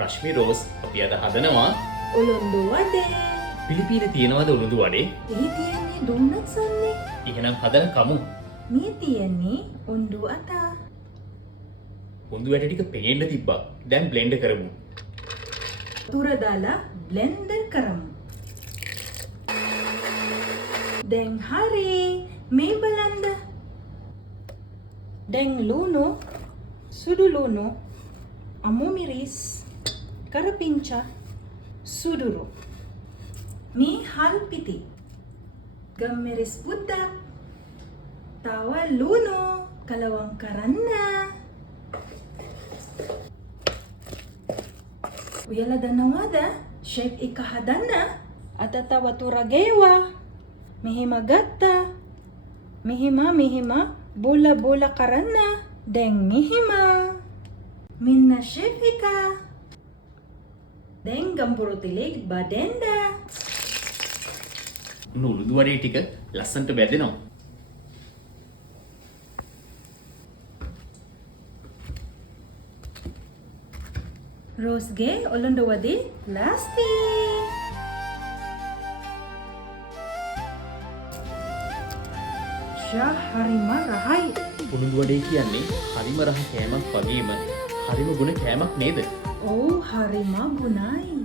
රශ්මි rose අපි අද හදනවා උළුන්දු වඩේ. පිලිපීන තියෙනවද උළුදු වඩේ? එහි තියෙන්නේ ඩෝනට්ස් අන්නේ. එහෙනම් හදන කමු. මේ තියෙන්නේ උණ්ඩු අතා. උඳු වැට ටික පේන්න තිබ්බා. දැන් බ්ලෙන්ඩ් කරමු. තුර දාලා බ්ලෙන්ඩර් කරමු. දැන් හරි. මේ බලන්න. දැන් ලුණු, සුදු ලුණු, අමු මිරිස්, කරපිංචා, සුදුරු. මේ හල් පිටි. ගම්මිරිස් පුද්දක්. තව ලුණු කලවම් කරන්න. ඔයාලා දන්නවද ෂේක් එක හදන්න? අත තව තුර ගෙවා. මෙහෙම ගත්තා. මෙහෙම බෝල කරන්න. දැන් මෙහෙම. මෙන්න ෂේක් එක. දැන් ගම්පුරු තෙලේ බදෙන්ද. උළුදු වඩේ ටික ලස්සනට බැදෙනවා. ರೋಸ್ಗೆ ಒಲ್ಲೊಂದು ವದಿ ಲಾಸ್ತಿ. හරිම රහයි. උළුදු වඩේ කියන්නේ හරිම රහ කෑමක් වගේම හරිම ගුණ කෑමක් නේද? ඔව් හරිම ගුණයි.